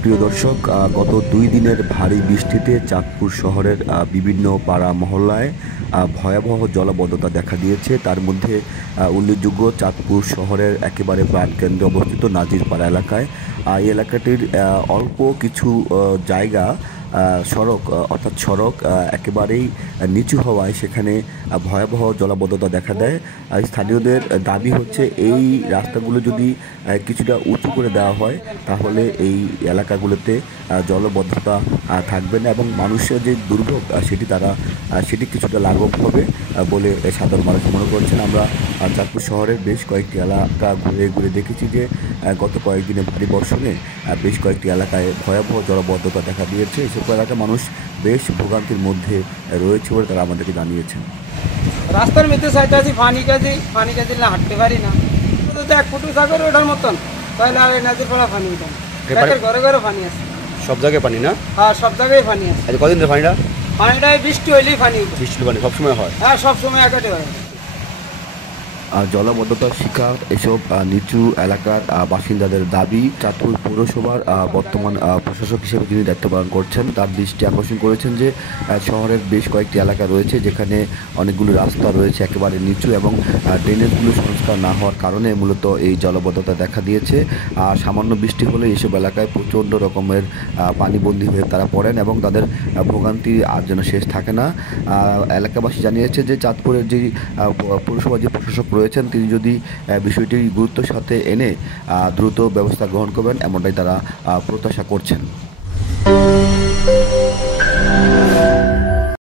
প্রিয় দর্শক, গত ২ দিনের ভারী বৃষ্টিতে চাঁদপুর শহরের বিভিন্ন পাড়া মহল্লায় ভয়াবহ জলাবদ্ধতা দেখা দিয়েছে। তার মধ্যে উল্লেখযোগ্য চাঁদপুর শহরের একেবারে প্রাণকেন্দ্রে অবস্থিত নাজিরপাড়া এলাকায়। এই এলাকাটির অল্প কিছু জায়গা সড়ক অর্থাৎ সড়ক একেবারেই নিচু হওয়ায় সেখানে ভয়াবহ জলাবদ্ধতা দেখা দেয়। স্থানীয়দের দাবি হচ্ছে এই রাস্তাগুলো যদি কিছুটা উঁচু করে দেওয়া হয় তাহলে এই এলাকাগুলোতে জলাবদ্ধতা থাকবে না এবং মানুষের যে দুর্ভোগ সেটি কিছুটা লাঘব হবে বলে সাধারণ মানুষ মনে করছেন। আমরা চাঁদপুর শহরের বেশ কয়েকটি এলাকা ঘুরে ঘুরে দেখেছি যে গত কয়েকদিনে ভারী বর্ষণে বেশ কয়েকটি এলাকায় ভয়াবহ জলাবদ্ধতা দেখা দিয়েছে। এসব এলাকার মানুষ বেশ ভোগান্তির মধ্যে রয়েছে বলে তারা আমাদেরকে জানিয়েছেন। রাস্তার মধ্যে চাইতেছি পানি কাজি না হাঁটতে পারি না, তো 1 ফুট সাগর ওঠার মতন, তাহলে আর নাজিরপাড়া পানি উঠান ঘরে ঘরে পানি আছে, সব জায়গায় পানি না? হ্যাঁ, সব জায়গায় পানি আছে। কদিন ধরে পানিটা বৃষ্টি হইলেই পানি সবসময় হয়? হ্যাঁ, সবসময় একাটে হয়। জলাবদ্ধতার শিকার এসব নিচু এলাকার বাসিন্দাদের দাবি, চাঁদপুর পৌরসভার বর্তমান প্রশাসক হিসেবে যিনি দায়িত্ব পালন করছেন তার দৃষ্টি আকর্ষণ করেছেন যে শহরের বেশ কয়েকটি এলাকা রয়েছে যেখানে অনেকগুলো রাস্তা রয়েছে একেবারে নিচু এবং ড্রেনেজগুলো সংস্কার না হওয়ার কারণে মূলত এই জলাবদ্ধতা দেখা দিয়েছে। সামান্য বৃষ্টি হলে এইসব এলাকায় প্রচণ্ড রকমের পানিবন্দী হয়ে তারা পড়েন এবং তাদের ভোগান্তি আর যেন শেষ থাকে না। এলাকাবাসী জানিয়েছে যে চাঁদপুরের যে পৌরসভার যে প্রশাসক রয়েছেন তিনি যদি বিষয়টি গুরুত্বের সাথে এনে দ্রুত ব্যবস্থা গ্রহণ করবেন এমনটাই তারা প্রত্যাশা করছেন।